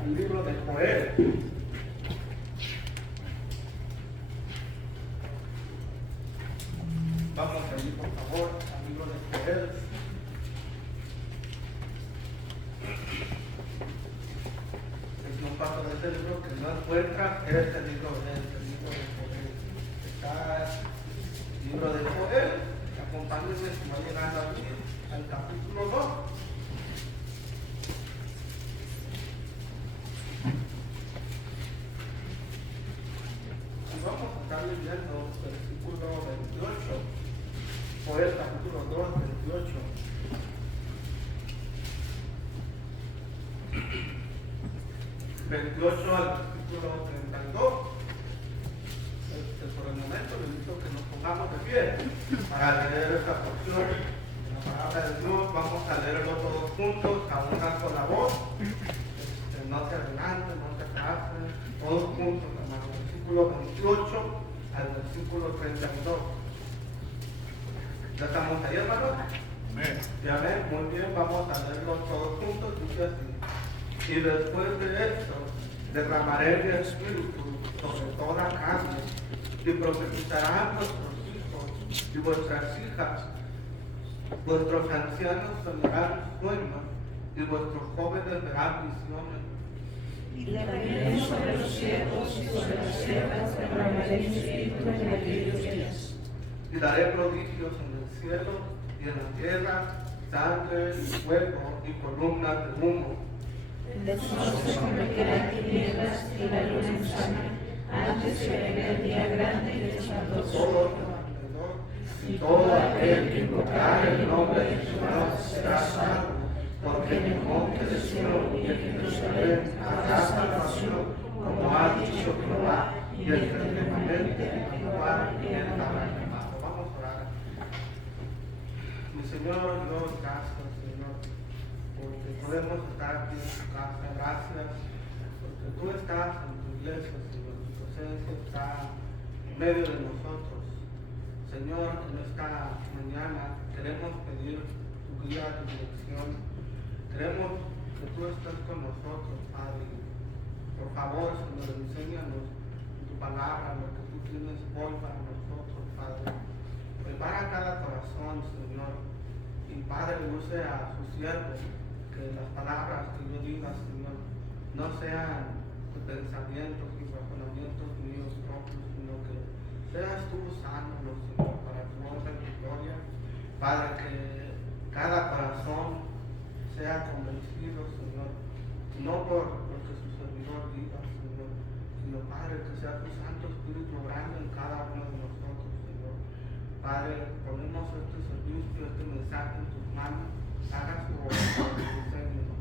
al libro de Joel. Vamos allí, por favor, al libro de Joel. Si no pasa de este libro que no encuentra, este libro de Joel. Está el libro de Joel. Acompáñenme si va llegando aquí al capítulo 2. Y vamos a estar leyendo el versículo 28. Joel capítulo 2, 28. Al versículo 32. Por el momento necesito que nos pongamos de pie para leer esta porción de la palabra de Dios. Vamos a leerlo todos juntos a una sola voz. No se adelanten, no se atrasen, todos juntos, hermano. Versículo 28 al versículo 32. ¿Ya estamos ahí, hermano? Amén. Ya ven, muy bien, vamos a leerlo todos juntos. Dice así: y después de esto derramaré mi espíritu sobre toda carne, y profetizarán vuestros hijos y vuestras hijas, vuestros ancianos soñarán sueños, y vuestros jóvenes verán visiones. Y también sobre los siervos y sobre las siervas derramaré mi espíritu en aquellos días. Y daré prodigios en el cielo y en la tierra, sangre y fuego y columnas de humo. De sol se convertirá en tinieblas y la luz en sangre, antes que venga el día grande y espantoso. Todo alrededor, y todo aquel que invocare el nombre de Jehová será salvo, porque en el monte de Sion y en Jerusalén habrá salvación, como ha dicho Jehová, y el firmemente Jehová y el tabernáculo. Vamos a orar. Mi Señor Dios, gracias, Señor, porque podemos estar aquí en tu casa. Gracias, porque tú estás en tu iglesia, Señor. Tu presencia está en medio de nosotros. Señor, en esta mañana queremos pedir tu guía, tu dirección. Queremos que tú estés con nosotros, Padre. Por favor, Señor, enséñanos tu palabra, lo que tú tienes hoy para nosotros, Padre. Prepara cada corazón, Señor. Y Padre, use a sus siervos, que las palabras que yo diga, Señor, no sean pensamientos y razonamientos míos propios, sino que seas tú usándolos, Señor, para tu honra y tu gloria. Padre, que cada corazón sea convencido, Señor, no por lo que su servidor diga, Señor, sino, Padre, que sea tu Santo Espíritu obrando en cada uno de nosotros, Señor. Padre, ponemos este servicio, este mensaje en tus manos. Haga su voluntad, Señor.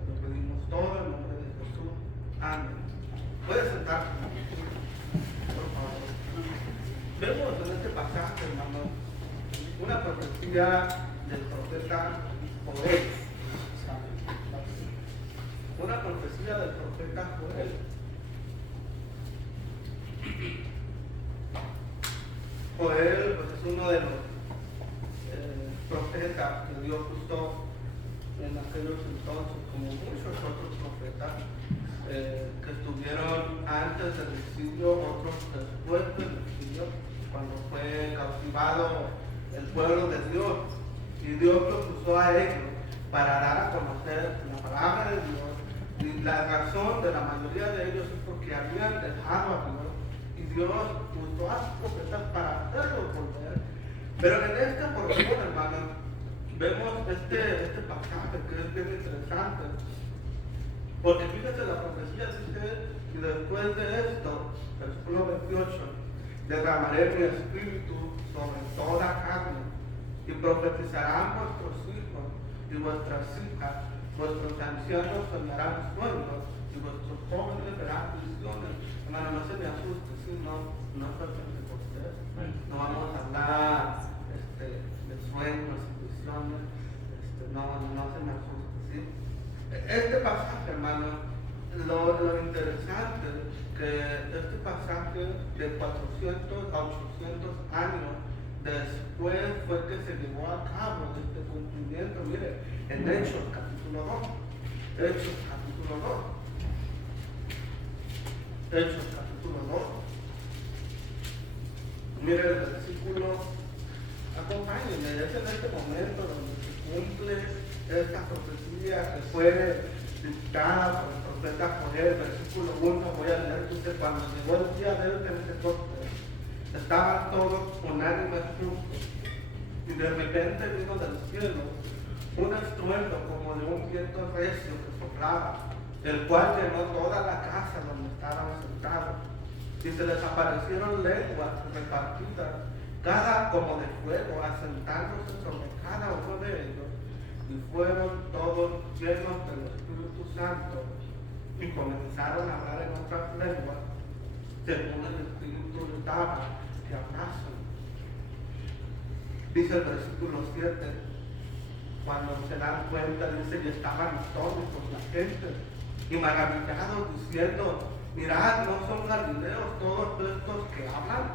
Te lo pedimos todo en nombre de Jesús. Amén. Puedes sentarse, por favor. Vemos en este pasaje, hermano, una profecía del profeta Joel. Una profecía del profeta Joel. Joel, pues, es uno de los profetas que Dios usó en aquellos entonces, como muchos otros profetas que estuvieron antes del exilio, otros después del exilio, cuando fue cautivado el pueblo de Dios. Y Dios los usó a ellos para dar a conocer la palabra de Dios. Y la razón de la mayoría de ellos es porque habían dejado a Dios, y Dios usó a sus profetas para hacerlos volver. Pero en esta porción, hermano, vemos este pasaje que es bien interesante, porque fíjate, la profecía dice: y después de esto, versículo 28, derramaré mi espíritu sobre toda carne, y profetizarán vuestros hijos y vuestras hijas, vuestros ancianos soñarán sueños, y vuestros jóvenes verán visiones. Hermano, no se me asuste, si no fue Pentecostés. No vamos a hablar de sueños y visiones, no se me asuste, ¿sí? Este pasaje, hermano, lo interesante que este pasaje de 400 a 800 años después fue que se llevó a cabo este cumplimiento. Mire, en Hechos capítulo 2. Hechos capítulo 2. Hechos capítulo 2. Mire el versículo, acompáñenme, es en este momento donde se cumple esta profecía que fue dictada por el profeta Joel. El versículo 1, voy a leer, dice: cuando llegó el día del Pentecostés, estaban todos unánimes juntos, y de repente vino del cielo un estruendo como de un viento recio que soplaba, el cual llenó toda la casa donde estaban sentados, y se les aparecieron lenguas repartidas, cada como de fuego, asentándose sobre cada uno de ellos, y fueron todos llenos del Espíritu Santo, y comenzaron a hablar en otras lenguas, según el Espíritu les daba que hablasen. Dice el versículo 7, cuando se dan cuenta, dice, y estaban atónitos la gente, y maravillados, diciendo: mirad, ¿no son galileos todos estos que hablan?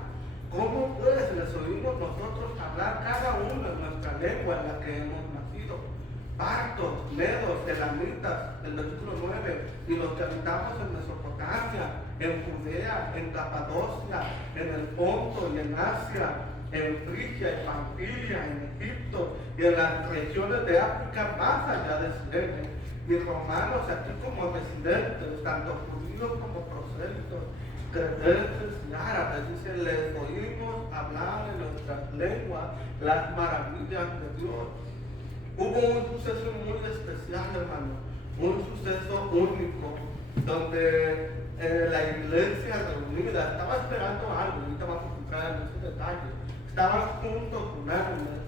¿Cómo pues les oímos nosotros hablar cada uno en nuestra lengua en la que hemos nacido? Partos, medos, elamitas, el versículo 9, y los que habitamos en Mesopotamia, en Judea, en Capadocia, en el Ponto y en Asia, en Frigia y Panfilia, en Egipto y en las regiones de África más allá de Sirene, y romanos aquí como residentes, tanto judíos como prosélitos, cretenses y árabes, dice, les oímos hablar en nuestras lenguas las maravillas de Dios. Hubo un suceso muy especial, hermano, un suceso único, donde la iglesia reunida estaba esperando algo. Ahorita vamos a entrar en esos detalles. Estaban juntos, unánimes,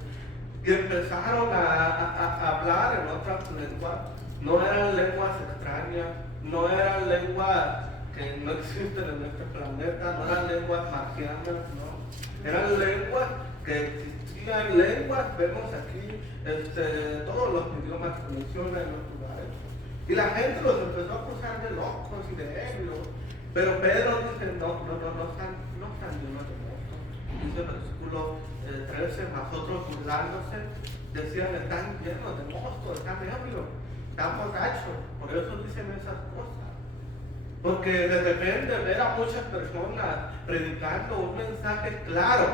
y empezaron a hablar en otras lenguas. No eran lenguas extrañas, no eran lenguas que no existen en este planeta, no eran lenguas marcianas, no. Eran lenguas que existían, lenguas, vemos aquí todos los idiomas que mencionan en los lugares. Y la gente los empezó a acusar de locos y de ebrios. Pero Pedro dice: no están llenos de mosto. Dice el versículo 13, nosotros burlándose, decían: están llenos de mosto, están ebrios, están borrachos. Por eso dicen esas cosas. Porque de repente ver a muchas personas predicando un mensaje claro,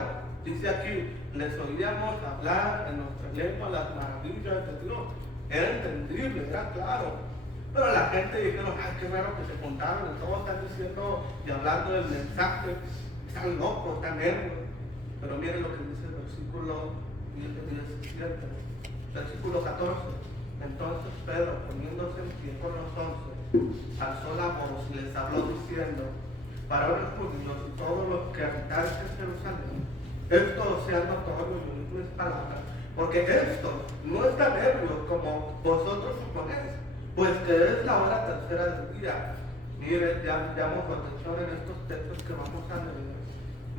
dice aquí, les oíamos hablar en nuestra lengua las maravillas de Dios. Era entendible, era claro. Pero la gente dijeron: ay, qué raro que se juntaron, y todos están diciendo y hablando del mensaje, están locos, están ebrios. Pero miren lo que dice el versículo 17, versículo 14. Entonces Pedro, poniéndose en pie con los 11, alzó la voz y les habló diciendo: varones judíos y todos los que habitáis en Jerusalén, esto sea notorio y oíd mis palabras, porque estos no están ebrios como vosotros suponéis, pues que es la hora tercera del día. Miren, llamamos la atención en estos textos que vamos a leer.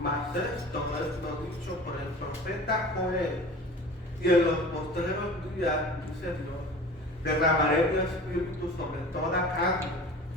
Mas esto es lo dicho por el profeta Joel: y en los postreros días, dice Dios, derramaré mi espíritu sobre toda carne,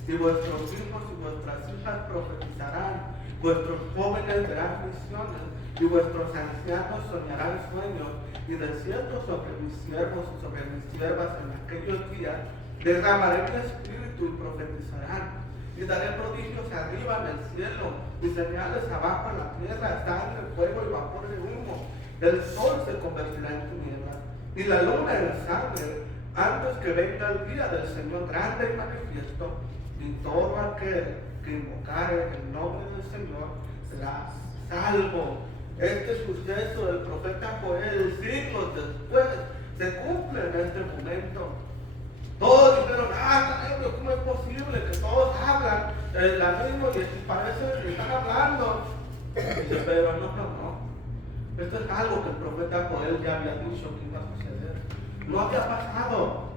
y vuestros hijos y vuestras hijas profetizarán, vuestros jóvenes verán visiones, y vuestros ancianos soñarán sueños, y de cierto sobre mis siervos y sobre mis siervas en aquellos días derramaré mi espíritu y profetizarán, y daré prodigios arriba en el cielo, y señales abajo en la tierra, sangre, fuego y vapor de humo. El sol se convertirá en tinieblas, y la luna en sangre, antes que venga el día del Señor grande y manifiesto, y todo aquel que invocare el nombre del Señor será salvo. Este suceso del profeta Joel, siglos después, se cumple en este momento. Todos dijeron: ¿cómo es posible que todos hablan la misma y parece que están hablando? Dice Pedro: no. Esto es algo que el profeta Joel ya había dicho que iba a suceder. No había pasado,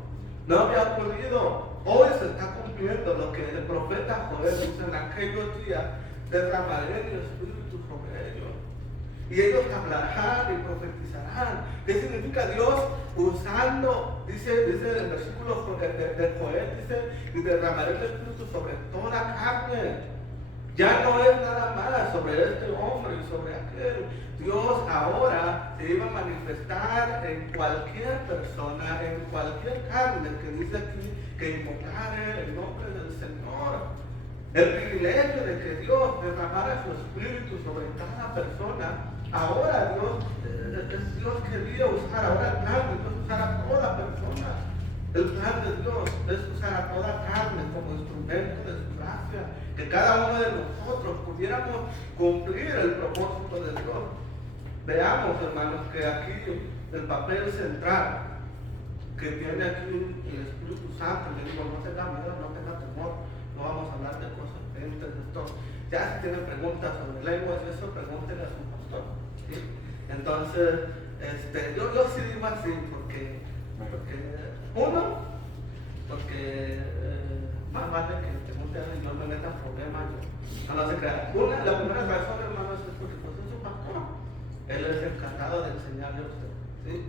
no había ocurrido. Hoy se está cumpliendo lo que el profeta Joel dice: en aquellos días derramaré mi espíritu sobre ellos, y ellos hablarán y profetizarán. ¿Qué significa Dios usando? Dice el versículo de Joel, dice: y derramaré el espíritu sobre toda carne. Ya no es nada más sobre este hombre y sobre aquel. Dios ahora se iba a manifestar en cualquier persona, en cualquier carne, que dice aquí que invocare el nombre del Señor. el privilegio de que Dios derramara su espíritu sobre cada persona. Ahora Dios quería usar, ahora el plan de Dios es usar a toda persona. El plan de Dios es usar a toda carne como instrumento de su gracia, que cada uno de nosotros pudiéramos cumplir el propósito de Dios. Veamos, hermanos, que aquí el papel central que tiene aquí el Espíritu Santo, le digo, no tenga miedo, no tenga temor, no vamos a hablar de cosas diferentes de esto. Ya si tienen preguntas sobre lenguas y eso, pregúntenle a su pastor, ¿sí? Entonces, yo sí digo así, porque más vale que te pregunten y no me metan problemas, no se crean. La primera razón, hermanos, es porque pues es su pastor, él es encargado de enseñarle a usted, ¿sí?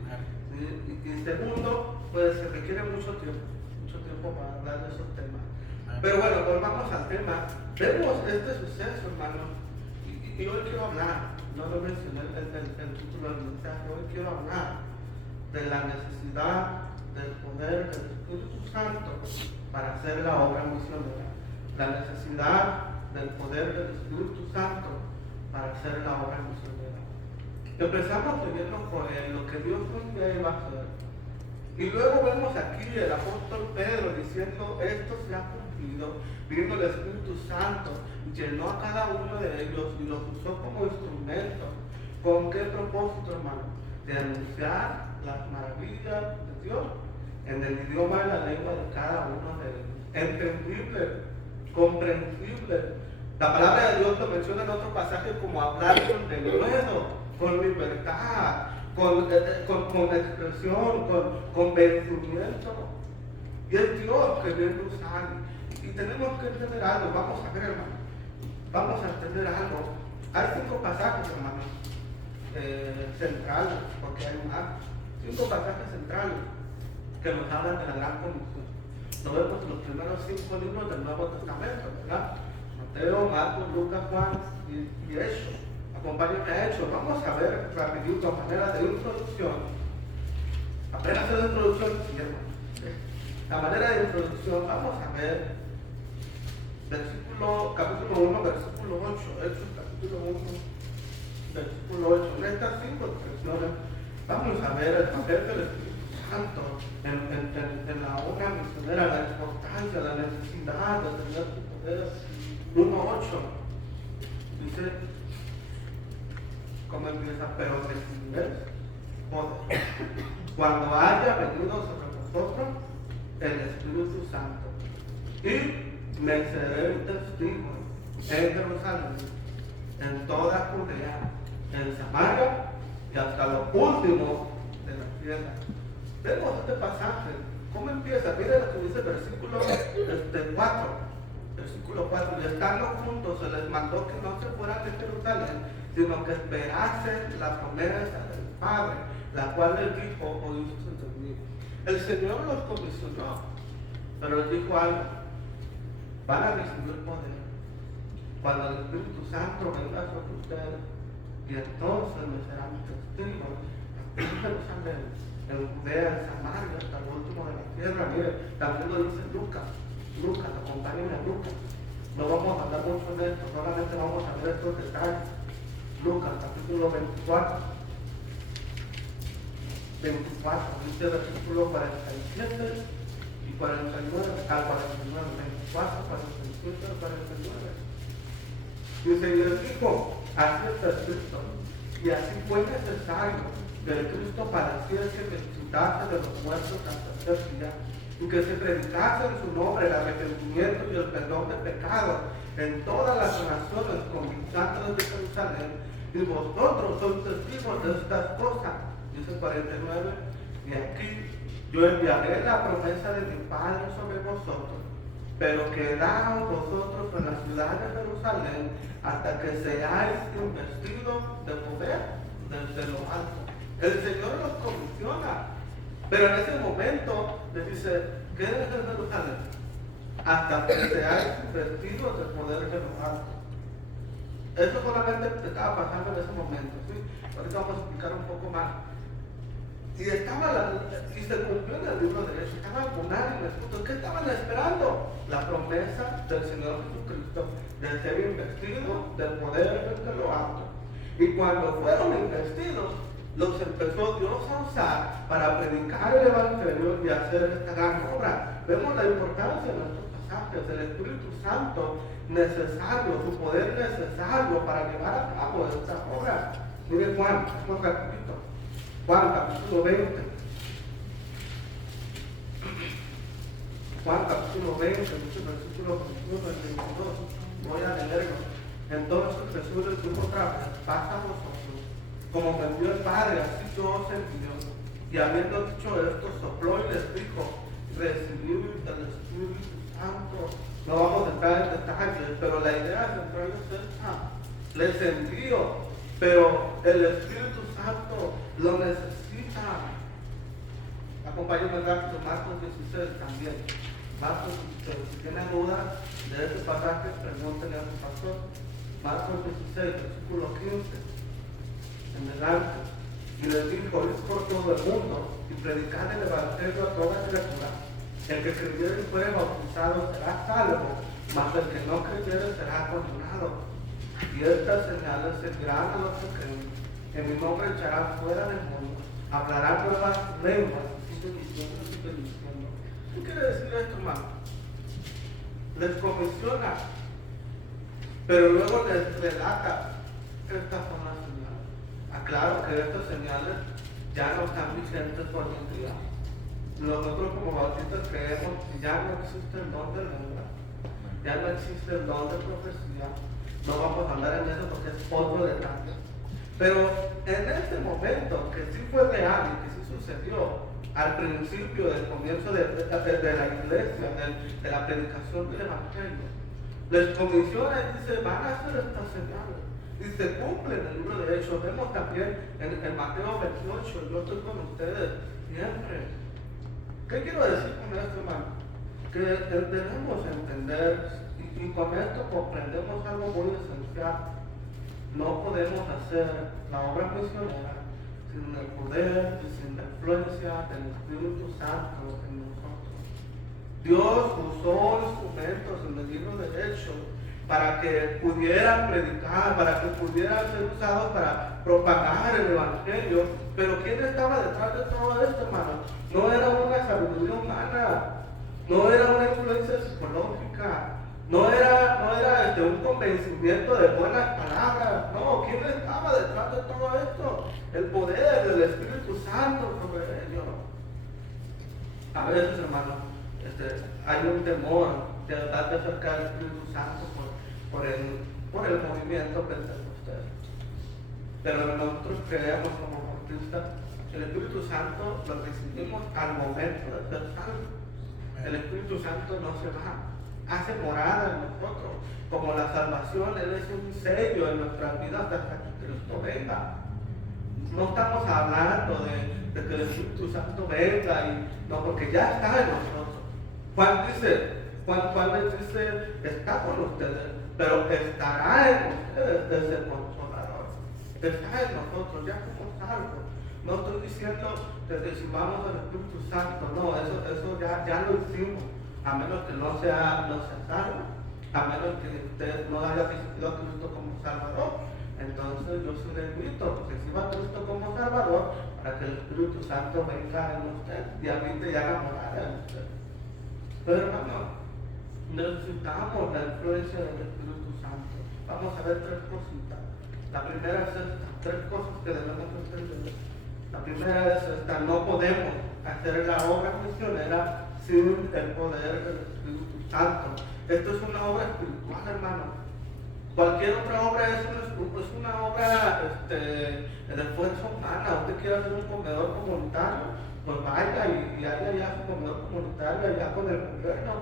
Y segundo, pues se requiere mucho tiempo para hablar de esos temas. Pero bueno, volvamos al tema. Vemos este suceso, hermanos, y hoy quiero hablar, no lo mencioné el título del mensaje, hoy quiero hablar de la necesidad del poder del Espíritu Santo para hacer la obra misionera. La necesidad del poder del Espíritu Santo para hacer la obra misionera. Empezamos leyendo por lo que Dios un día iba a hacer. Y luego vemos aquí el apóstol Pedro diciendo, esto se ha cumplido. Vino el Espíritu Santo, llenó a cada uno de ellos y los usó como instrumentos. ¿Con qué propósito, hermano? De anunciar las maravillas de Dios en el idioma y la lengua de cada uno de ellos. Entendible, comprensible. La palabra de Dios lo menciona en otro pasaje como hablar con denuedo, con libertad, con expresión, con convencimiento. Y es Dios que viene a usar. Y tenemos que entender algo. Vamos a ver, hermano. Vamos a entender algo. Hay 5 pasajes, hermano, centrales, porque hay más. 5 pasajes centrales que nos hablan de la gran comisión. Lo vemos en los primeros 5 libros del Nuevo Testamento, ¿verdad? Mateo, Marcos, Lucas, Juan y Hechos. Acompáñenme a Hechos. Vamos a ver rapidito, a manera de introducción. Apenas de introducción, sí, hermano. La manera de introducción, vamos a ver capítulo 1, versículo 8. Hechos, capítulo 1, versículo 8. En estas 5 expresiones vamos a ver el papel del Espíritu Santo en la obra misionera, la importancia, la necesidad de tener su poder. 1:8 dice, como empieza, pero recibiréis poder cuando haya venido sobre vosotros el Espíritu Santo, y me seréis testigos en Jerusalén, en toda Judea, en Samaria y hasta lo último de la tierra. Vemos este pasaje, ¿cómo empieza? Mira lo que dice el versículo 4. Versículo 4, y estando juntos se les mandó que no se fueran de Jerusalén, sino que esperasen la promesa del Padre, la cual les dijo, oísteis de mí. El Señor los comisionó, pero les dijo algo: van a recibir poder cuando el Espíritu Santo venga sobre ustedes, y entonces me serán testigos en Jerusalén, en Judea, en Samaria, hasta el último de la tierra. Mire, también lo dice Lucas, acompáñenme a Lucas. No vamos a hablar mucho de esto, solamente vamos a ver estos detalles. Lucas, capítulo 24. 24, dice versículo 47 y 49, al 49, 24, 47 al 49. Dice, y les dijo, así está escrito, y así fue necesario que el Cristo padeciese que resucitase de los muertos al tercer día, y que se predicase en su nombre el arrepentimiento y el perdón de pecados en todas las naciones, comenzando desde Jerusalén, y vosotros sois testigos de estas cosas. Dice 49, y aquí yo enviaré la promesa de mi Padre sobre vosotros, pero quedaos vosotros en la ciudad de Jerusalén hasta que seáis investidos de poder desde lo alto. El Señor los comisiona, pero en ese momento les dice, quédense en Jerusalén hasta que seáis investidos de poder de lo alto. Eso solamente estaba pasando en ese momento, ¿sí? Ahorita vamos a explicar un poco más. y se cumplió en el libro de Hechos, estaban unánimes, ¿qué estaban esperando? La promesa del Señor Jesucristo de ser investido del poder de lo alto. Y cuando fueron investidos, los empezó Dios a usar para predicar el Evangelio y hacer esta gran obra. Vemos la importancia de nuestros pasajes, el Espíritu Santo necesario, su poder necesario para llevar a cabo esta obra. Mire Juan capítulo 20. Juan capítulo 20, versículo 21 al 22. Voy a leerlo. Entonces Jesús les dijo otra vez: pasa a vosotros, como me envió el Padre, así yo os envío. Y habiendo dicho esto, sopló y les dijo: recibid del Espíritu Santo. No vamos a entrar en detalles, pero la idea central es esta: les envío, pero el Espíritu Santo lo necesita. Acompáñenme rápido, Marcos 16 también. Marcos 16, si tienen dudas de este pasaje, pregúntenle a su pastor. Marcos 16, versículo 15, en adelante. Y les dijo: id por todo el mundo y predicad el Evangelio a toda criatura. El que creyere y fuere bautizado será salvo, mas el que no creyere será condenado. Y estas señales seguirán a los que creen. En mi nombre echarán fuera demonios, hablarán nuevas lenguas. Sigue diciendo. ¿Qué quiere decir esto, hermano? Les comisiona, pero luego les relata: estas son las señales. Aclaro que estas señales ya no están vigentes hoy en día. Nosotros como bautistas creemos que ya no existe el don de lengua, ya no existe el don de profecía. No vamos a hablar en eso porque es otro detalle. Pero en este momento, que sí fue real y que sí sucedió al principio del comienzo de la iglesia, de la predicación del Evangelio, les comisiona y dice: van a hacer estas señales. Y se cumple en el libro de Hechos. Vemos también en Mateo 28, yo estoy con ustedes siempre. ¿Qué quiero decir con esto, hermano? Que debemos entender, y con esto comprendemos algo muy esencial. No podemos hacer la obra misionera sin el poder y sin la influencia del Espíritu Santo en nosotros. Dios usó instrumentos en el libro de Hechos para que pudieran predicar, para que pudieran ser usados para propagar el Evangelio. Pero ¿quién estaba detrás de todo esto, hermano? No era una sabiduría humana, no era una influencia psicológica, no era un convencimiento de buenas palabras. No, ¿quién estaba detrás de todo esto? El poder del Espíritu Santo sobre ellos. A veces, hermano, hay un temor de tratar de acercar al Espíritu Santo por el movimiento pentecostal. Pero nosotros creemos como bautistas que el Espíritu Santo lo recibimos al momento de ser salvos. El Espíritu Santo no se va, hace morada en nosotros. Como la salvación, Él es un sello en nuestras vidas hasta que Cristo venga. No estamos hablando de que el Espíritu Santo venga, no, porque ya está en nosotros. Juan les dice: está con ustedes, pero estará en ustedes desde el Consolador. Está en nosotros, ya somos salvos. No estoy diciendo que recibamos al Espíritu Santo, no, eso ya lo hicimos. A menos que no sea salvo, a menos que usted no haya recibido a Cristo como Salvador. Entonces yo sí le invito: reciba a Cristo como Salvador para que el Espíritu Santo venga en usted y habite ya la morada en usted. Pero hermano, necesitamos la influencia del Espíritu Santo. Vamos a ver tres cositas. La primera es esta, tres cosas que debemos entender. La primera es esta: no podemos hacer la obra misionera sin el poder del Espíritu Santo. Esto es una obra espiritual, hermano. Cualquier otra obra es una obra de fuerza humana. Usted quiere hacer un comedor comunitario, pues vaya y haga ya su comedor comunitario allá con el gobierno.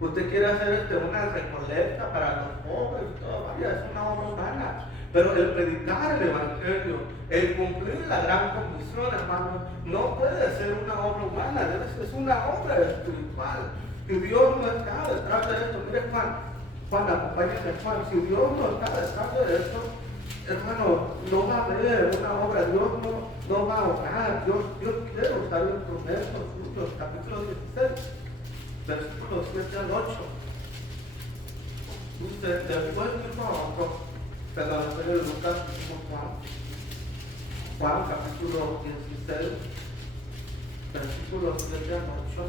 Usted quiere hacer una recolecta para los pobres y todo, vaya, es una obra humana. Pero el predicar el Evangelio, el cumplir la gran comisión, hermano, no puede ser una obra humana, es una obra espiritual. Y Dios no está detrás de esto. Mire Juan, acompáñese Juan. Si Dios no está detrás de esto, hermano, no va a haber una obra, Dios no va a obrar, Dios quiere usar instrumentos suyos. Capítulo 16, versículos 7 al 8. Usted después dijo a otro, pero la historia de Lucas, Juan capítulo 16, versículos 7 al 8.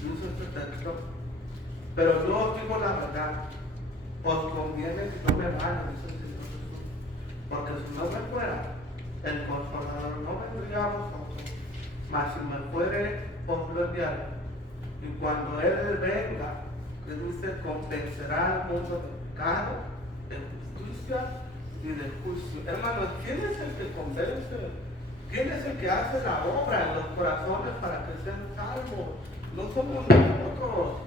Dice este texto: pero yo os digo la verdad, os conviene que no me vaya, dice el Señor Jesús, porque si no me fuera, el Consolador no vendría a vosotros, mas si me fuere, os lo enviaré. Y cuando Él venga, le dice, convencerá al mundo de pecado, de justicia y de juicio. Hermanos, ¿quién es el que convence? ¿Quién es el que hace la obra en los corazones para que sean salvos? No somos nosotros.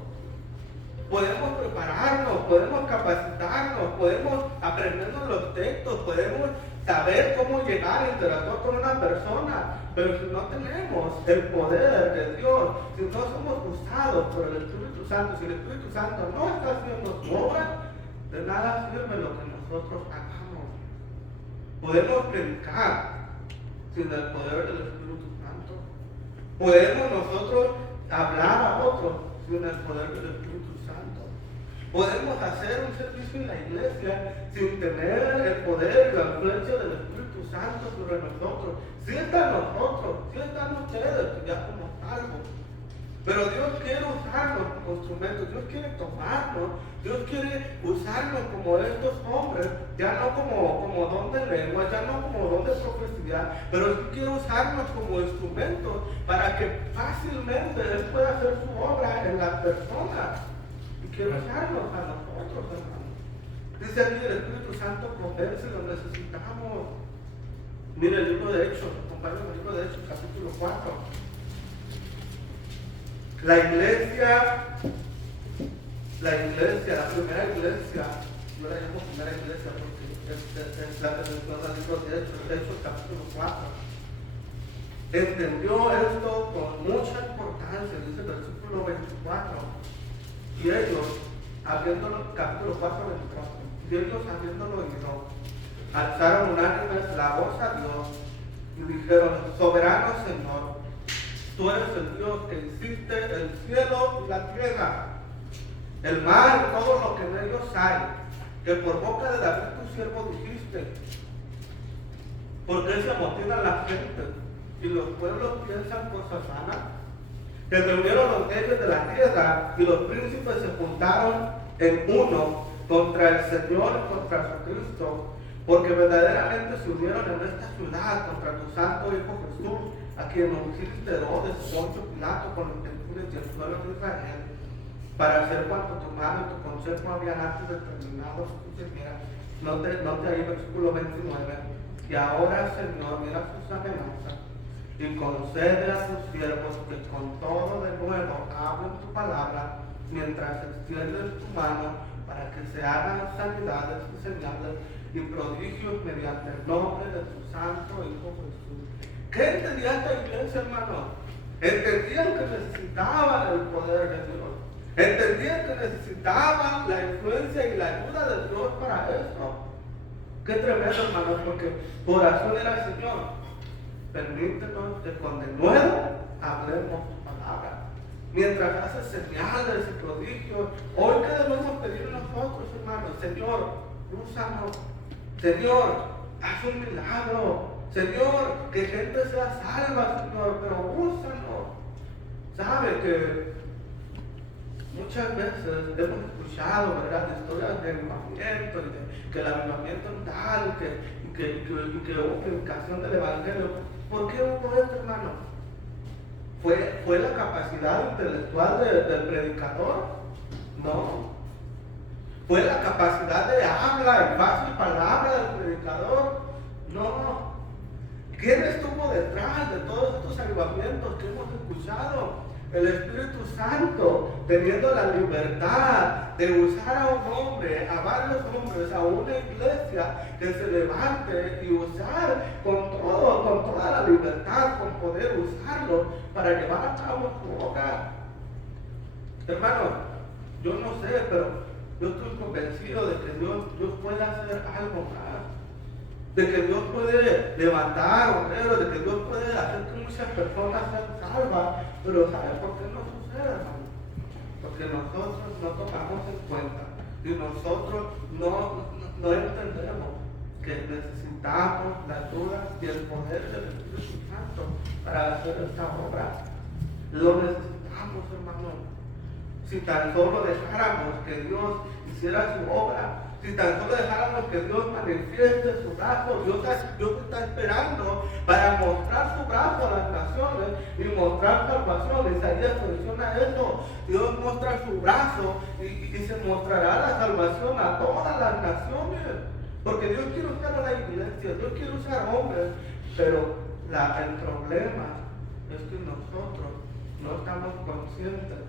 Podemos prepararnos, podemos capacitarnos, podemos aprendernos los textos, podemos saber cómo llegar a interactuar con una persona, pero si no tenemos el poder de Dios, si no somos usados por el Espíritu Santo, si el Espíritu Santo no está haciendo su obra, de nada sirve lo que nosotros hagamos. Podemos predicar sin el poder del Espíritu Santo. Podemos nosotros hablar a otros sin el poder del Espíritu Santo. Podemos hacer un servicio en la iglesia sin tener el poder y la influencia del Espíritu Santo sobre nosotros. Sí está en nosotros, sí están ustedes que ya somos salvos. Pero Dios quiere usarnos como instrumentos, Dios quiere tomarnos, Dios quiere usarnos como estos hombres, ya no como don de lengua, ya no como don de profecía, pero sí quiere usarnos como instrumentos para que fácilmente Él pueda hacer su obra en las personas. Y quiere usarnos a nosotros, hermanos. Dice aquí el Espíritu Santo convence, lo necesitamos. Mire el libro de Hechos, acompáñame el libro de Hechos, capítulo 4. La iglesia, la primera iglesia, yo la llamo primera iglesia porque es la que menciona el libro de Hechos, capítulo 4. Entendió esto con mucha importancia, dice el versículo 24. Y ellos, abriéndolo, capítulo 4, 24, y ellos habiéndolo oído, alzaron unánimes la voz a Dios y dijeron: soberano Señor, tú eres el Dios que hiciste el cielo y la tierra, el mar y todo lo que en ellos hay, que por boca de David tu siervo dijiste. ¿Por qué se amotinan la gente y los pueblos piensan cosas vanas? Se reunieron los reyes de la tierra y los príncipes se juntaron en uno contra el Señor y contra su Cristo, porque verdaderamente se unieron en esta ciudad contra tu santo Hijo Jesús, a quien ungiste Herodes, Poncio Pilato, con los gentiles y el pueblo de Israel, para hacer cuanto tu mano y tu consejo habían antes determinado que sucediera. Note ahí versículo 29. Y ahora, Señor, mira sus amenazas y concede a tus siervos que con todo de nuevo hablen tu palabra, mientras extiendes tu mano para que se hagan sanidades y señales y prodigios mediante el nombre de tu santo Hijo Jesús. ¿Qué entendía esta iglesia, hermano? Entendían que necesitaban el poder de Dios. Entendían que necesitaban la influencia y la ayuda de Dios para eso. Qué tremendo, hermano, porque por oración era el Señor. Permítenos que con de nuevo hablemos tu palabra. Mientras hace señales y prodigios, hoy que debemos pedir nosotros, hermanos: Señor, úsanos. Señor, haz un milagro. Señor, que gente sea salva, Señor, pero úsanos. Sabe que muchas veces hemos escuchado, ¿verdad?, historias de avivamiento y de que el avivamiento es tal, y que hubo predicación del Evangelio. ¿Por qué hubo esto, hermano? ¿Fue la capacidad intelectual del predicador? No. ¿Fue la capacidad de habla y fácil palabra del predicador? No. ¿Quién estuvo detrás de todos estos avivamientos que hemos escuchado? El Espíritu Santo, teniendo la libertad de usar a un hombre, a varios hombres, a una iglesia que se levante y usar con toda la libertad, con poder usarlo para llevar a cabo su obra. Hermano, yo no sé, pero yo estoy convencido de que Dios puede hacer algo más. De que Dios puede levantar obreros, de que Dios puede hacer que muchas personas sean salvas. Pero ¿sabe por qué no sucede, hermano? Porque nosotros no tomamos en cuenta y nosotros no entendemos que necesitamos la ayuda y el poder del Espíritu Santo para hacer esta obra. Lo necesitamos, hermano. Si tan solo dejáramos que Dios hiciera su obra, si tan solo dejáramos que Dios manifieste su brazo, Dios está esperando para mostrar su brazo a las naciones y mostrar salvación. Isaías menciona eso. Dios muestra su brazo y se mostrará la salvación a todas las naciones. Porque Dios quiere usar a la iglesia, Dios quiere usar hombres, pero el problema es que nosotros no estamos conscientes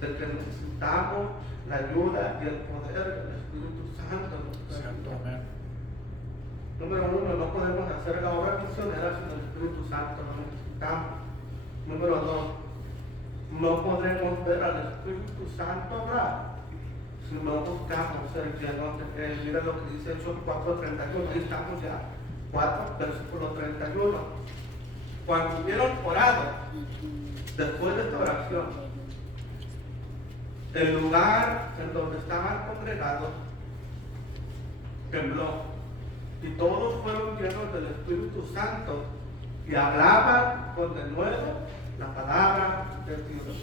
de que necesitamos la ayuda y el poder del Espíritu Santo. Número uno, no podemos hacer la obra misionera sin el Espíritu Santo, lo necesitamos. Número dos, no podremos ver al Espíritu Santo obrar si no buscamos ser llenos de Él. Mira lo que dice Hechos 4:31, ahí estamos ya, 4, versículo 31. Cuando hubieron orado, después de esta oración, el lugar en donde estaban congregados tembló y todos fueron llenos del Espíritu Santo y hablaban con denuedo la palabra de Dios.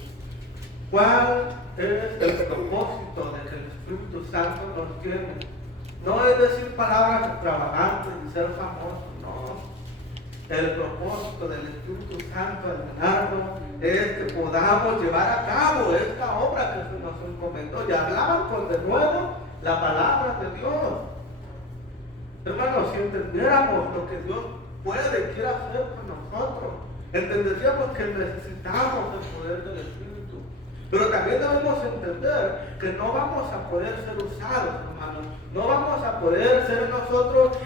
¿Cuál es el propósito de que el Espíritu Santo nos tiene? No es decir palabras extravagantes y ser famosos, no. El propósito del Espíritu Santo, hermano, es que podamos llevar a cabo esta obra que se nos encomendó. Y hablaban con denuedo la palabra de Dios. Hermanos, si entendiéramos lo que Dios puede y quiere hacer con nosotros, entenderíamos que necesitamos el poder del Espíritu. Pero también debemos entender que no vamos a poder ser usados, hermanos. No vamos a poder ser nosotros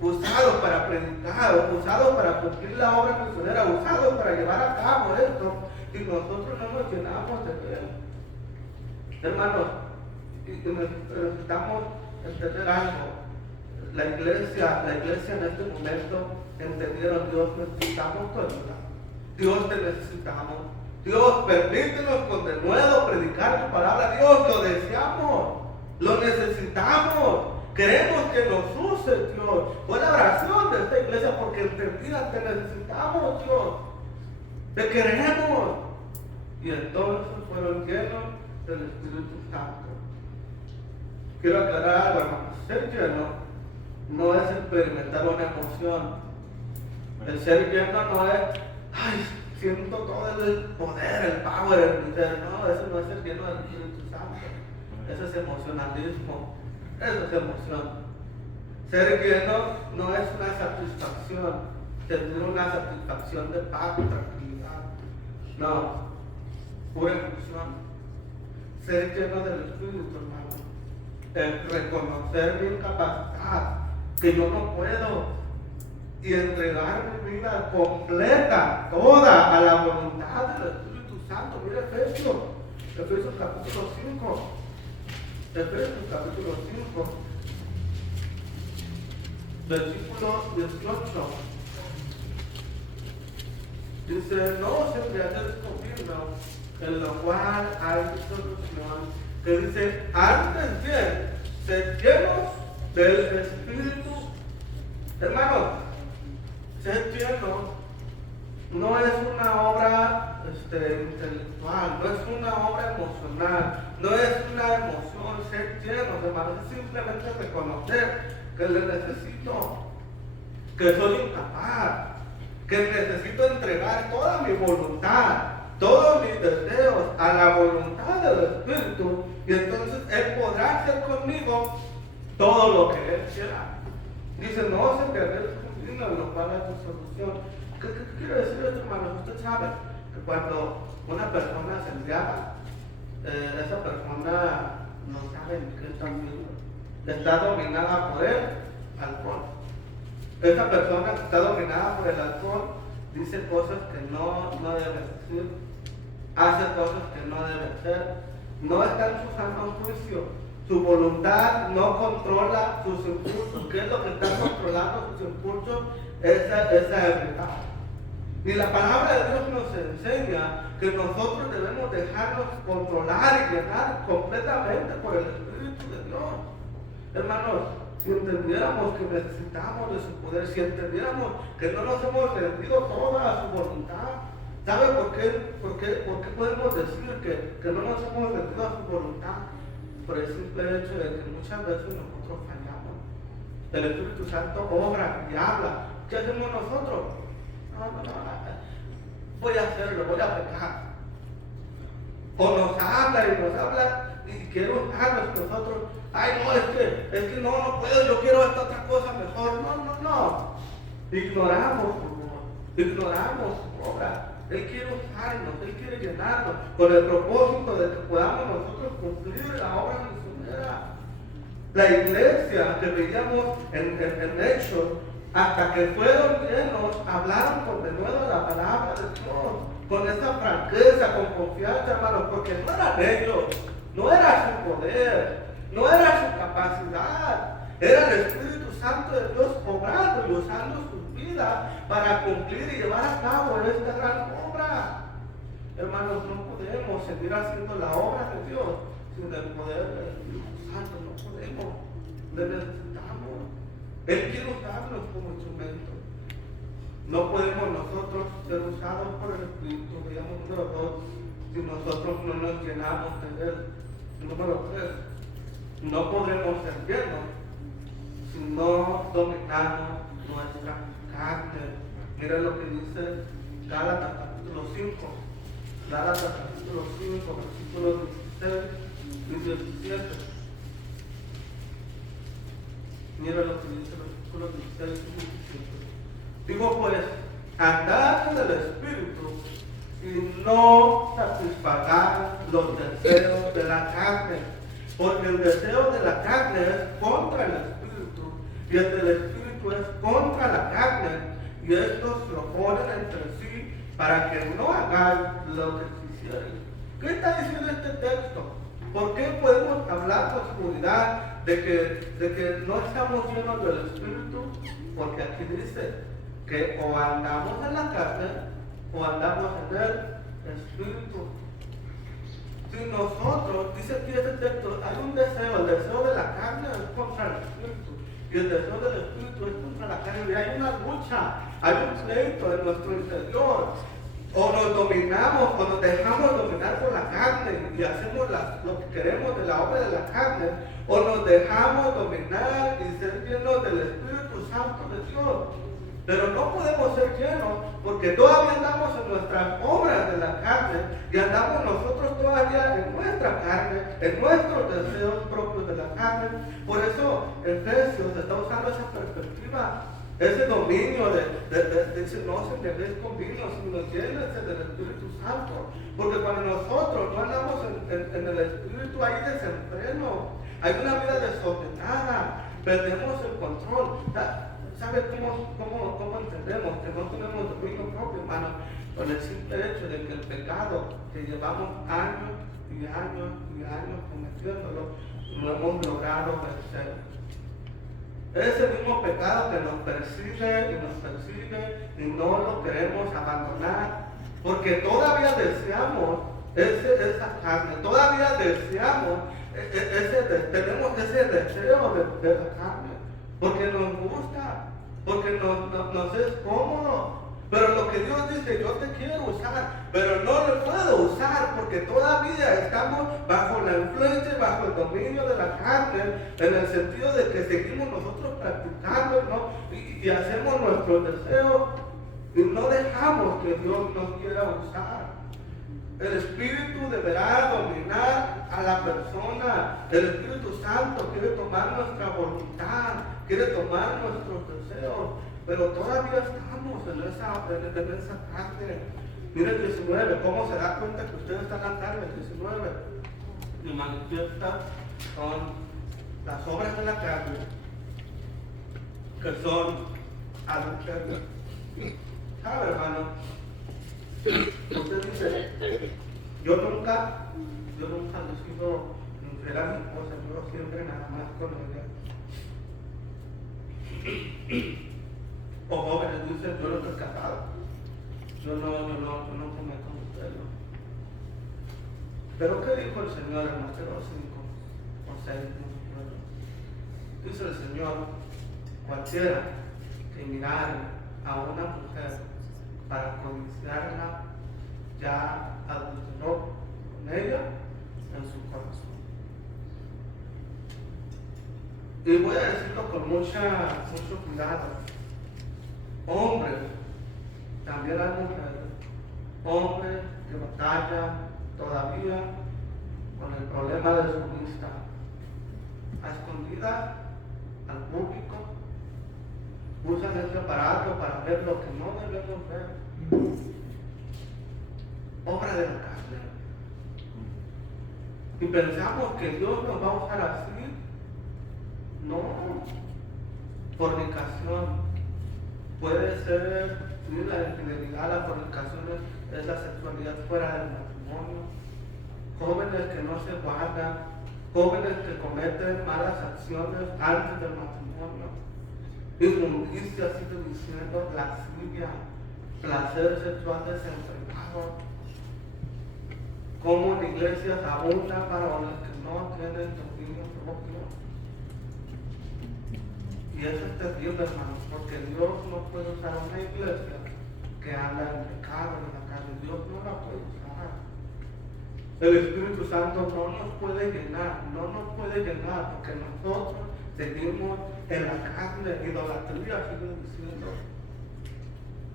usados para predicar, usados para cumplir la obra misionera, usados para llevar a cabo esto, y nosotros no nos llenamos de Él. Hermanos, necesitamos entender algo. La iglesia en este momento entendieron: Dios, necesitamos tu ayuda. Dios, te necesitamos. Dios, permítenos con denuedo predicar tu palabra. Dios, lo deseamos, lo necesitamos. Queremos que nos uses, Dios. Fue la oración de esta iglesia porque entendían: te necesitamos, Dios. Te queremos. Y entonces fueron llenos del Espíritu Santo. Quiero aclarar algo, hermanos. Ser lleno no es experimentar una emoción. El ser lleno no es, ay, siento todo el poder, el power, el poder. No, eso no es ser lleno del Espíritu Santo. Eso es emocionalismo. Eso es emoción. Ser lleno no es una satisfacción, tener una satisfacción de paz, tranquilidad. No, pura emoción. Ser lleno del Espíritu, hermano, es reconocer mi incapacidad, que yo no puedo, y entregar mi vida completa, toda, a la voluntad del Espíritu Santo. Mira Efesios capítulo 5. Efesios capítulo 5, versículo 18. Dice: no os embriaguéis con vino, en lo cual hay disolución. Que dice: antes bien, sed llenos del Espíritu. Hermanos, ser lleno no es una obra intelectual, no es una obra emocional, no es una emoción. Ser lleno, hermanos, es simplemente reconocer que le necesito, que soy incapaz, que necesito entregar toda mi voluntad, todos mis deseos a la voluntad del Espíritu, y entonces Él podrá hacer conmigo todo lo que Él quiera. Dice: no os embriaguéis con vino, en lo cual hay disolución. ¿Qué quiere decir esto, hermanos? Usted sabe que cuando una persona se embriaga, esa persona no sabe ni qué está haciendo. Está dominada por el alcohol. Esa persona que está dominada por el alcohol dice cosas que no debe decir, hace cosas que no debe hacer, no está en su sano juicio. Su voluntad no controla sus impulsos. ¿Qué es lo que está controlando sus impulsos? Esa ebriedad. Y la palabra de Dios nos enseña que nosotros debemos dejarnos controlar y llenar completamente por el Espíritu de Dios. Hermanos, si entendiéramos que necesitamos de su poder, si entendiéramos que no nos hemos rendido toda a su voluntad, ¿sabe por qué podemos decir que no nos hemos rendido a su voluntad? Por el simple hecho de que muchas veces nosotros fallamos. El Espíritu Santo obra y habla. ¿Qué hacemos nosotros? No, voy a hacerlo, voy a pecar. O nos habla y quiere usarnos nosotros. Ay, no, es que no puedo, yo quiero esta otra cosa mejor. No. Ignoramos su obra. Él quiere usarnos, Él quiere llenarnos con el propósito de que podamos nosotros cumplir la obra misionera. La iglesia que veíamos en Hechos, hasta que fueron llenos, hablaron con denuedo la palabra de Dios, con esa franqueza, con confianza, hermanos, porque no eran ellos, no era su poder, no era su capacidad, era el Espíritu Santo de Dios obrando y usando sus vidas para cumplir y llevar a cabo esta gran obra. Hermanos, no podemos seguir haciendo la obra de Dios sin el poder del Espíritu Santo, no podemos, le necesitamos. Él quiere usarnos como instrumento. No podemos nosotros ser usados por el Espíritu. Veamos número 2, si nosotros no nos llenamos de Él. Número 3, no podremos ser llenos si no dominamos nuestra carne. Mira lo que dice Gálatas capítulo 5. Gálatas capítulo 5, versículos 16 y 17. Mira lo que dice el versículo 16 y 17. Digo pues, andad en el Espíritu y no satisfagan los deseos de la carne, porque el deseo de la carne es contra el Espíritu y el del Espíritu es contra la carne, y estos se oponen entre sí para que no hagan lo que quisieran. ¿Qué está diciendo este texto? ¿Por qué podemos hablar con seguridad de que no estamos llenos del Espíritu? Porque aquí dice que o andamos en la carne o andamos en el Espíritu. Si nosotros, dice aquí este texto, hay un deseo, el deseo de la carne es contra el Espíritu y el deseo del Espíritu es contra la carne, y hay una lucha, hay un pleito en nuestro interior. O nos dominamos, o nos dejamos dominar por la carne y hacemos lo que queremos de la obra de la carne, o nos dejamos dominar y ser llenos del Espíritu Santo de Dios. Pero no podemos ser llenos porque todavía andamos en nuestras obras de la carne y andamos nosotros todavía en nuestra carne, en nuestros deseos propios de la carne. Por eso Efesios está usando esa perspectiva, ese dominio de no se bebéis con vino, sino llénense del Espíritu Santo. Porque cuando nosotros no andamos en el Espíritu hay desenfreno, hay una vida desordenada, perdemos el control. ¿Sabe cómo entendemos que no tenemos dominio propio, hermano? Con el simple hecho de que el pecado que llevamos años y años cometiéndolo, no hemos logrado vencer. Ese mismo pecado que nos persigue y no lo queremos abandonar, porque todavía deseamos esa carne, todavía deseamos, tenemos ese deseo de la carne, porque nos gusta, porque nos es cómodo. Pero lo que Dios dice, yo te quiero usar, pero no lo puedo usar porque todavía estamos bajo la influencia y bajo el dominio de la carne, en el sentido de que seguimos nosotros practicando, ¿no? y hacemos nuestros deseos y no dejamos que Dios nos quiera usar. El Espíritu deberá dominar a la persona. El Espíritu Santo quiere tomar nuestra voluntad, quiere tomar nuestros deseos, pero todavía estamos en esa carne. Mire el 19, ¿cómo se da cuenta que usted está en la carne? El 19, y manifiesta con las obras de la carne, que son adulterios. ¿Sabe, hermano? Usted dice, yo nunca yo nunca he sido infiel a mi esposa, yo siempre nada más con ella. O jóvenes dicen, yo no estoy casado, yo no cometo adulterio. Pero ¿qué dijo el Señor en Mateo 5 o 6? Dice el Señor, cualquiera que mirare a una mujer para codiciarla, ya adulteró con ella en su corazón. Y voy a decirlo con mucho cuidado. Hombres, también hay mujeres, hombres que batallan todavía con el problema de su vista, a escondidas, al público, usan este aparato para ver lo que no debemos ver. Obra de la carne. Y pensamos que Dios nos va a usar así. No. Fornicación. Puede ser la infidelidad, la fornicación es la sexualidad fuera del matrimonio. Jóvenes que no se guardan, jóvenes que cometen malas acciones antes del matrimonio. Inmundicia, sigue diciendo, lascivia, placer sexual desenfrenado. Como en iglesias abundan varones que no tienen dominio propio. Y eso es terrible, hermanos, porque Dios no puede usar una iglesia que anda en pecado en la carne. Dios no la puede usar. El Espíritu Santo no nos puede llenar, porque nosotros seguimos en la carne, idolatría, sigue diciendo,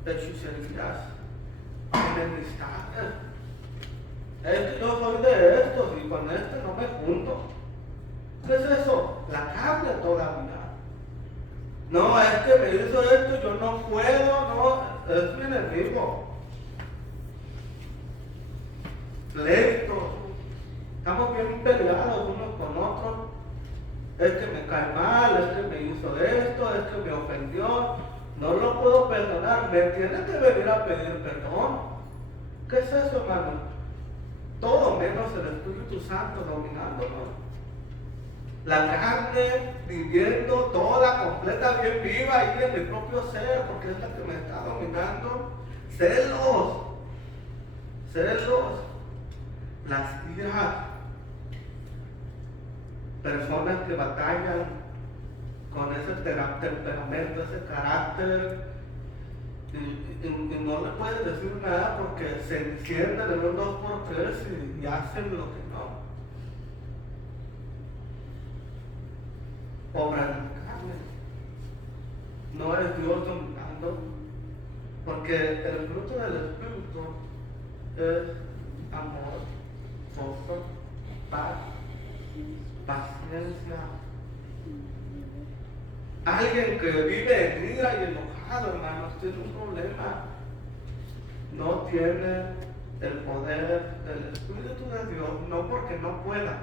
hechicerías, enemistades. Es que yo soy de estos y con este no me junto. ¿Qué es eso? La carne todavía. No, es que me hizo esto, yo no puedo, no, es mi enemigo. Pleitos, estamos bien peleados unos con otros. Es que me cae mal, es que me hizo esto, es que me ofendió, no lo puedo perdonar, me tiene que venir a pedir perdón. ¿Qué es eso, hermano? Todo menos el Espíritu Santo dominándonos. La carne viviendo toda, completa, bien viva ahí en mi propio ser, porque es la que me está dominando. Celos, las iras, personas que batallan con ese temperamento, ese carácter, y no le puedes decir nada porque se encienden en un 2x3 y hacen lo que no. Obra de la carne. No es Dios dominando, porque el fruto del Espíritu es amor, gozo, paz, paciencia. Alguien que vive en ira y enojado, hermanos, tiene un problema. No tiene el poder del Espíritu de Dios, no porque no pueda,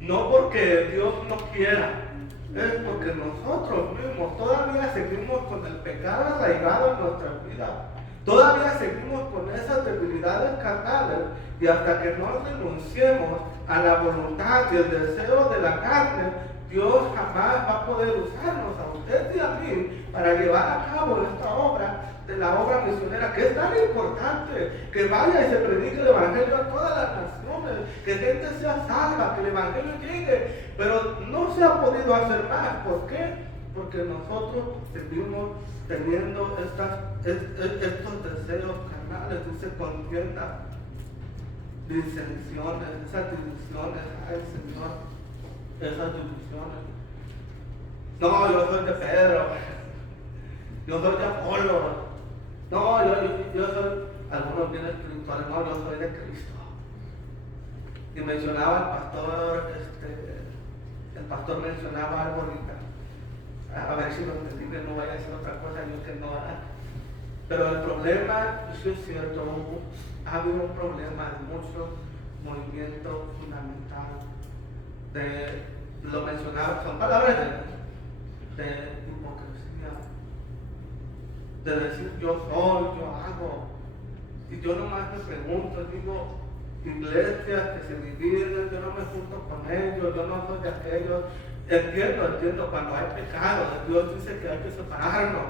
no porque Dios no quiera. Es porque nosotros mismos todavía seguimos con el pecado arraigado en nuestra vida. Todavía seguimos con esas debilidades carnales y hasta que no renunciemos a la voluntad y el deseo de la carne, Dios jamás va a poder usarnos a usted y a mí para llevar a cabo esta obra de la obra misionera, que es tan importante, que vaya y se predique el Evangelio a todas las naciones, que gente sea salva, que el Evangelio llegue, pero no se ha podido hacer más. ¿Por qué? Porque nosotros seguimos teniendo estos deseos carnales, dice contienda, disensiones, esas divisiones, ay Señor, esas divisiones. No, yo soy de Pedro, yo soy de Apolo, no, yo soy, algunos bien espirituales, no, yo soy de Cristo. Y mencionaba el pastor mencionaba algo ahorita, a ver si lo entendí, que no vaya a decir otra cosa, yo que no haga. Pero el problema, sí es cierto, ha habido un problema de mucho movimiento fundamental, lo mencionaba, son palabras de hipocresía, de decir yo soy, yo hago, y yo nomás me pregunto, digo, iglesias que se dividen, yo no me junto con ellos, yo no soy de aquellos. Entiendo, cuando hay pecado, Dios dice que hay que separarnos.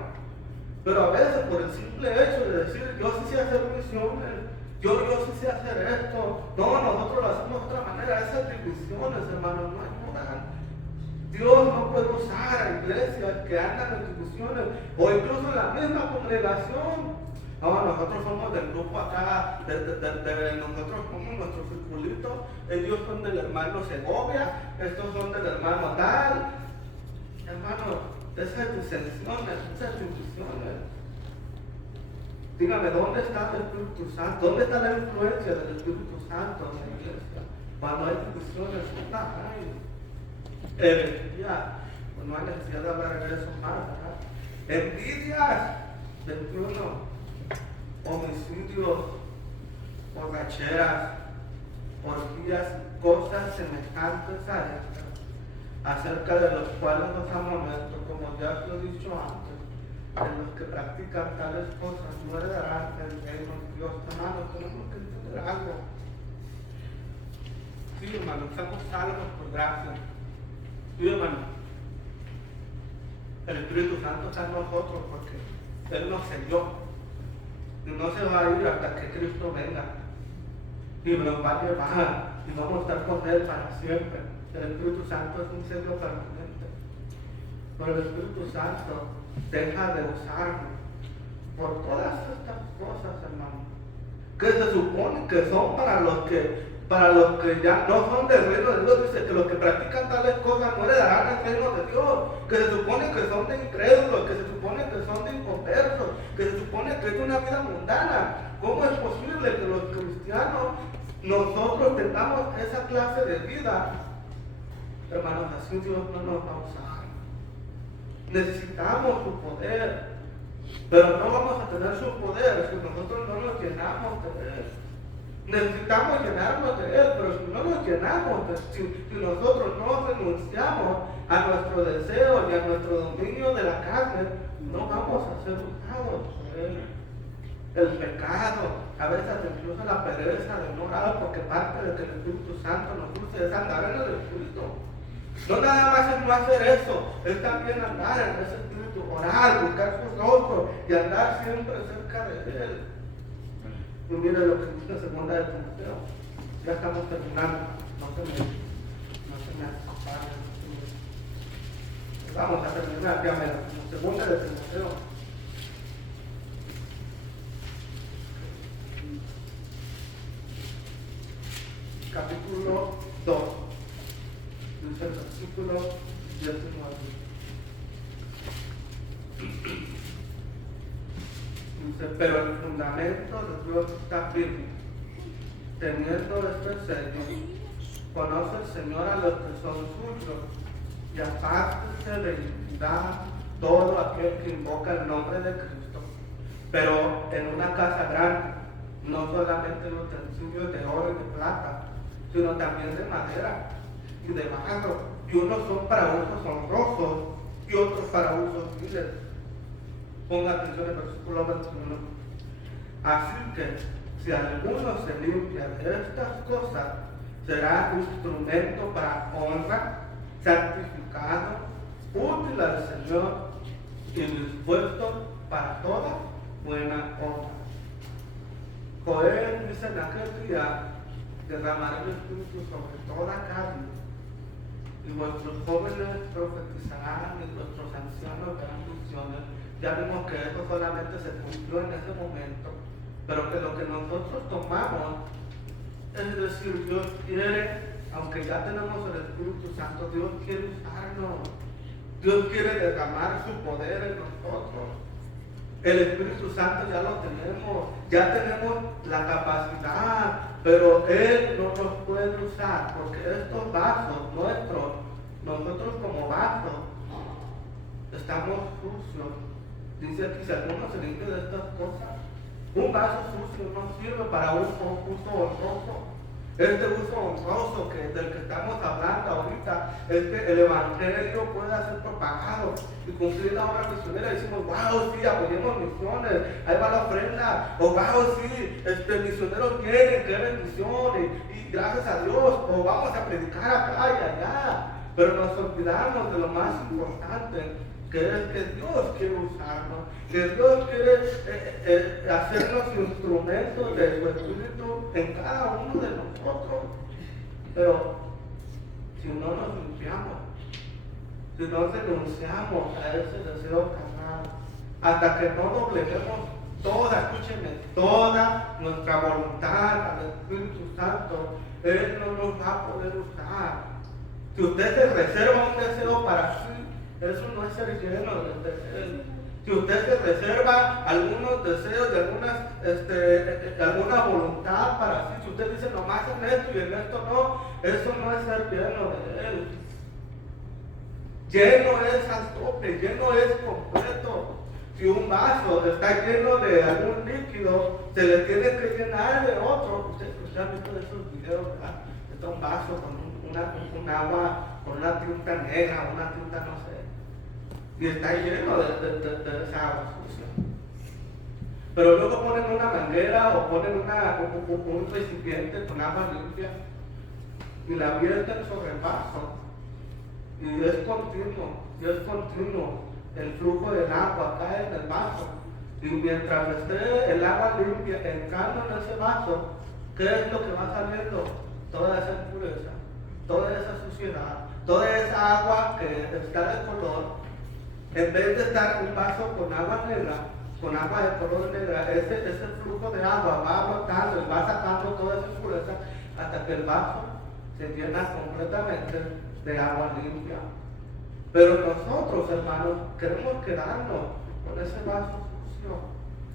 Pero a veces por el simple hecho de decir, yo sí sé hacer misiones, yo sí sé hacer esto, no, nosotros lo hacemos de otra manera, esas divisiones, hermanos, no ayudan. Dios no puede usar a iglesias que andan en divisiones, o incluso en la misma congregación. No, nosotros somos del grupo acá, nosotros somos nuestro circulito, ellos son del hermano Segovia, estos son del hermano tal. Hermano, esas disensiones, esas divisiones. Dígame, ¿dónde está el Espíritu Santo? ¿Dónde está la influencia del Espíritu Santo en la iglesia? Cuando hay divisiones, no hay. Herejía, pues no hay necesidad de hablar de eso más, ¿verdad? Envidias, 21. Homicidios, borracheras, orgías, cosas semejantes a estas, acerca de los cuales nos amonesto, como ya os he dicho antes, de los que practican tales cosas no heredarán el reino de Dios. Hermanos, tenemos que entender algo. Sí, hermano, estamos salvos por gracia. Sí, hermano, el Espíritu Santo está en nosotros porque Él nos selló. Y no se va a ir hasta que Cristo venga. Y nos va a llevar. Y vamos a estar con Él para siempre. El Espíritu Santo es un sello permanente. Pero el Espíritu Santo deja de usarnos por todas estas cosas, hermano, que se supone que son para los que ya no son del reino de Dios. Dice que los que practican tales cosas no heredarán el reino de Dios, que se supone que son de incrédulos, que se supone que son de inconversos, que se supone que es una vida mundana. ¿Cómo es posible que los cristianos nosotros tengamos esa clase de vida? Hermanos, así Dios no nos va a usar. Necesitamos su poder, pero no vamos a tener su poder si nosotros no nos llenamos de Él. Necesitamos llenarnos de Él, pero si no nos llenamos, si nosotros no renunciamos a nuestro deseo y a nuestro dominio de la carne, no vamos a ser usados por Él. El pecado, a veces incluso la pereza de no orar, porque parte de que el Espíritu Santo nos use es andar en el Espíritu. No nada más es no hacer eso, es también andar en ese Espíritu, orar, buscar su rostro y andar siempre cerca de Él. Y mire lo que dice la segunda de Timoteo. Ya estamos terminando. No se me acompañen. Vamos a terminar ya menos. Segunda de Timoteo. Capítulo 2. Dice el versículo 19. Dice, pero el fundamento de Dios está firme. Teniendo este sello, conoce el Señor a los que son suyos, y apártese de iniquidad todo aquel que invoca el nombre de Cristo. Pero en una casa grande, no solamente los utensilios de oro y de plata, sino también de madera y de barro, y unos son para usos honrosos y otros para usos viles. Ponga atención al versículo 21. Así que si alguno se limpia de estas cosas, será instrumento para honra, santificado, útil al Señor y dispuesto para toda buena obra. Joel dice en aquel día: derramaré el Espíritu sobre toda carne, y vuestros jóvenes profetizarán y vuestros ancianos verán visiones. Ya vimos que eso solamente se cumplió en ese momento, pero que lo que nosotros tomamos, es decir, Dios quiere, aunque ya tenemos el Espíritu Santo, Dios quiere usarnos, Dios quiere derramar su poder en nosotros. El Espíritu Santo ya lo tenemos, ya tenemos la capacidad, pero Él no nos puede usar, porque estos vasos nuestros, nosotros como vasos, estamos sucios. Dice aquí, si alguno se limpia de estas cosas, un vaso sucio no sirve para un uso honroso. Este uso honroso del que estamos hablando ahorita es que el Evangelio pueda ser propagado y cumplir la obra misionera. Decimos, wow, sí, apoyemos misiones, ahí va la ofrenda, o wow, sí, misioneros vienen, qué bendición, y gracias a Dios, o vamos a predicar acá y allá. Pero nos olvidamos de lo más importante, que es que Dios quiere usarnos, que Dios quiere hacernos instrumentos de su Espíritu en cada uno de nosotros. Pero si no nos limpiamos, si no renunciamos a ese deseo carnal, hasta que no dobleguemos toda nuestra voluntad al Espíritu Santo, Él no nos va a poder usar. Si usted se reserva un deseo para sí, eso no es ser lleno del deseo. Si usted se reserva algunos deseos de alguna voluntad para sí, si usted dice nomás en esto y en esto no, eso no es ser lleno de Él. Lleno es al tope, lleno es completo. Si un vaso está lleno de algún líquido, se le tiene que llenar de otro. Usted ha visto esos videos, ¿verdad? Está un vaso con un agua, con una tinta negra, una tinta no sé, y está lleno de esa agua sucia. Pero luego ponen una manguera o ponen un recipiente con agua limpia y la vierten sobre el vaso, y es continuo el flujo del agua cae en el vaso, y mientras esté el agua limpia entrando en ese vaso, ¿qué es lo que va saliendo? Toda esa impureza, toda esa suciedad, toda esa agua que está de color, en vez de estar un vaso con agua negra, con agua de color negra, ese flujo de agua va brotando y va sacando toda esa impureza hasta que el vaso se llena completamente de agua limpia. Pero nosotros, hermanos, queremos quedarnos con ese vaso sucio,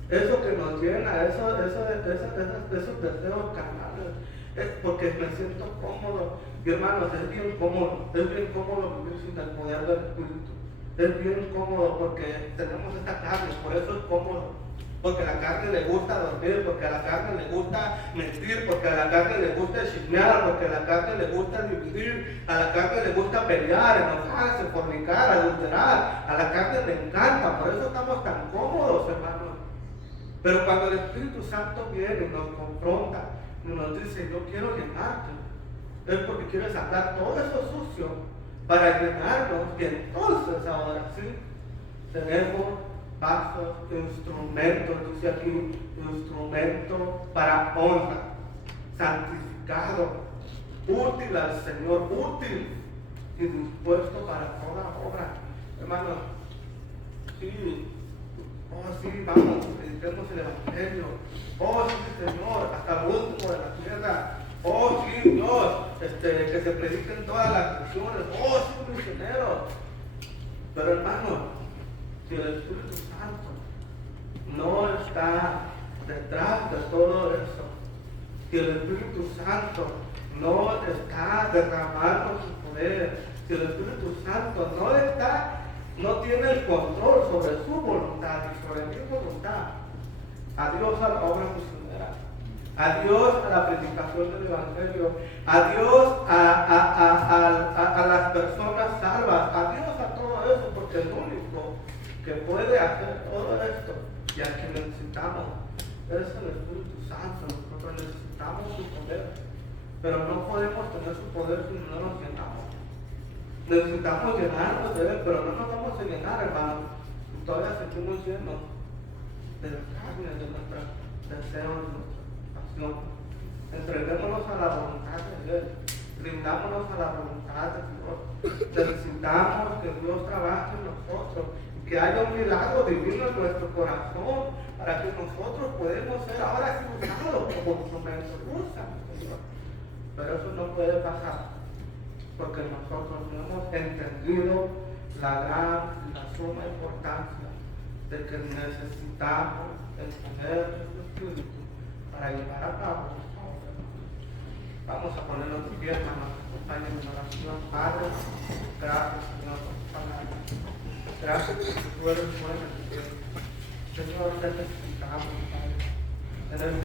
eso que nos llena, esos deseos carnales. Es porque me siento cómodo. Y hermanos, es bien cómodo vivir sin el poder del Espíritu. Es bien cómodo porque tenemos esta carne, por eso es cómodo. Porque a la carne le gusta dormir, porque a la carne le gusta mentir, porque a la carne le gusta chismear, porque a la carne le gusta dividir, a la carne le gusta pelear, enojarse, fornicar, adulterar. A la carne le encanta, por eso estamos tan cómodos, hermanos. Pero cuando el Espíritu Santo viene y nos confronta, y nos dice, yo quiero llenarte, es porque quiere sacar todo eso sucio para llenarnos, y entonces ahora sí tenemos vasos, instrumentos, dice aquí, instrumento para honra, santificado, útil al Señor, útil y dispuesto para toda obra. Hermanos, sí, oh sí, vamos, prediquemos el Evangelio. Oh sí, Señor, hasta lo último de la tierra. Oh sí, Dios, que se prediquen todas las naciones. Oh sí, misioneros. Pero hermanos, si el Espíritu Santo no está detrás de todo eso, si el Espíritu Santo no está derramando su poder, si el Espíritu Santo no tiene el control sobre su voluntad y sobre mi voluntad, adiós a la obra misionera, adiós a la predicación del Evangelio, adiós a las personas salvas, adiós a todo eso, porque el único que puede hacer todo esto y a quien necesitamos es el Espíritu Santo. Nosotros necesitamos su poder, pero no podemos tener su poder si no nos llenamos. Necesitamos llenarnos de Él, pero no nos vamos a llenar, hermano. Todavía sentimos llenos de la carne, de nuestros deseos, de nuestra pasión. Entreguémonos a la voluntad de Él, rindámonos a la voluntad de Dios. Necesitamos que Dios trabaje en nosotros, que haya un milagro divino en nuestro corazón, para que nosotros podamos ser ahora sí usados como instrumentos. Úsame, Señor. Pero eso no puede pasar, porque nosotros no hemos entendido la suma importancia de que necesitamos el poder de su Espíritu para llevar a cabo nuestra obra. Vamos a ponernos de pie, hermanos, acompáñenme en oración. Padre, gracias, Señor, por tu palabra. Gracias porque tú eres bueno, Señor, te necesitamos, Padre.